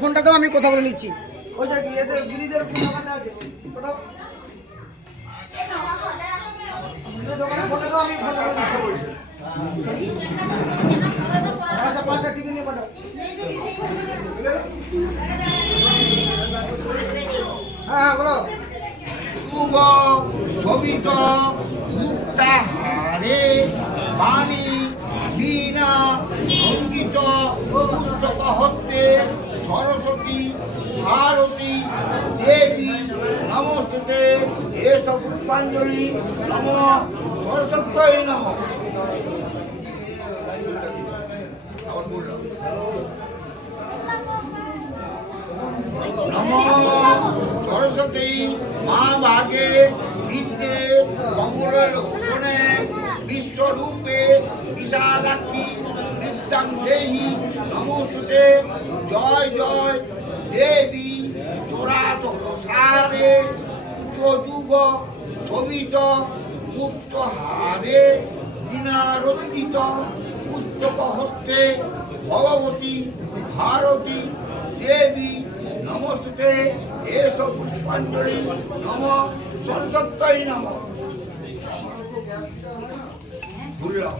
ফোনটা দাও, আমি কথা বলে নিচ্ছি ওই যে এদের গিরিদের কোন দোকানে আছে ওটা দোকানে ফোনটা দাও, আমি ফোনটা দিচ্ছি। আচ্ছা, পাঁচটা টিফিন নিয়ে পাঠাও। হ্যাঁ হ্যাঁ বলো সবিত মুক্তাহারে বাণী বীণা, সংগীত, পুস্তক হস্তে, সরস্বতী, ভারতী, দেবী নমস্তে এসব পুষ্পাঞ্জলি নম সরস্বত্যই নম। নম সরস্বতী, মা ভাগে বিদ্যে কমল লোচনে বিশ্বরূপে বিশালাক্ষী বিদ্যাং দেহি, নমস্তুতে, জয় জয়, দেবী চোরাচর সারে যুগ শোভিত মুক্ত হারে দিনারঞ্জিত পুস্তক হস্তে ভগবতী, ভারতী, দেবী নমস্তে এসব পুষ্পাঞ্জলি, নম সরস্বত্যই নম। 不是啊。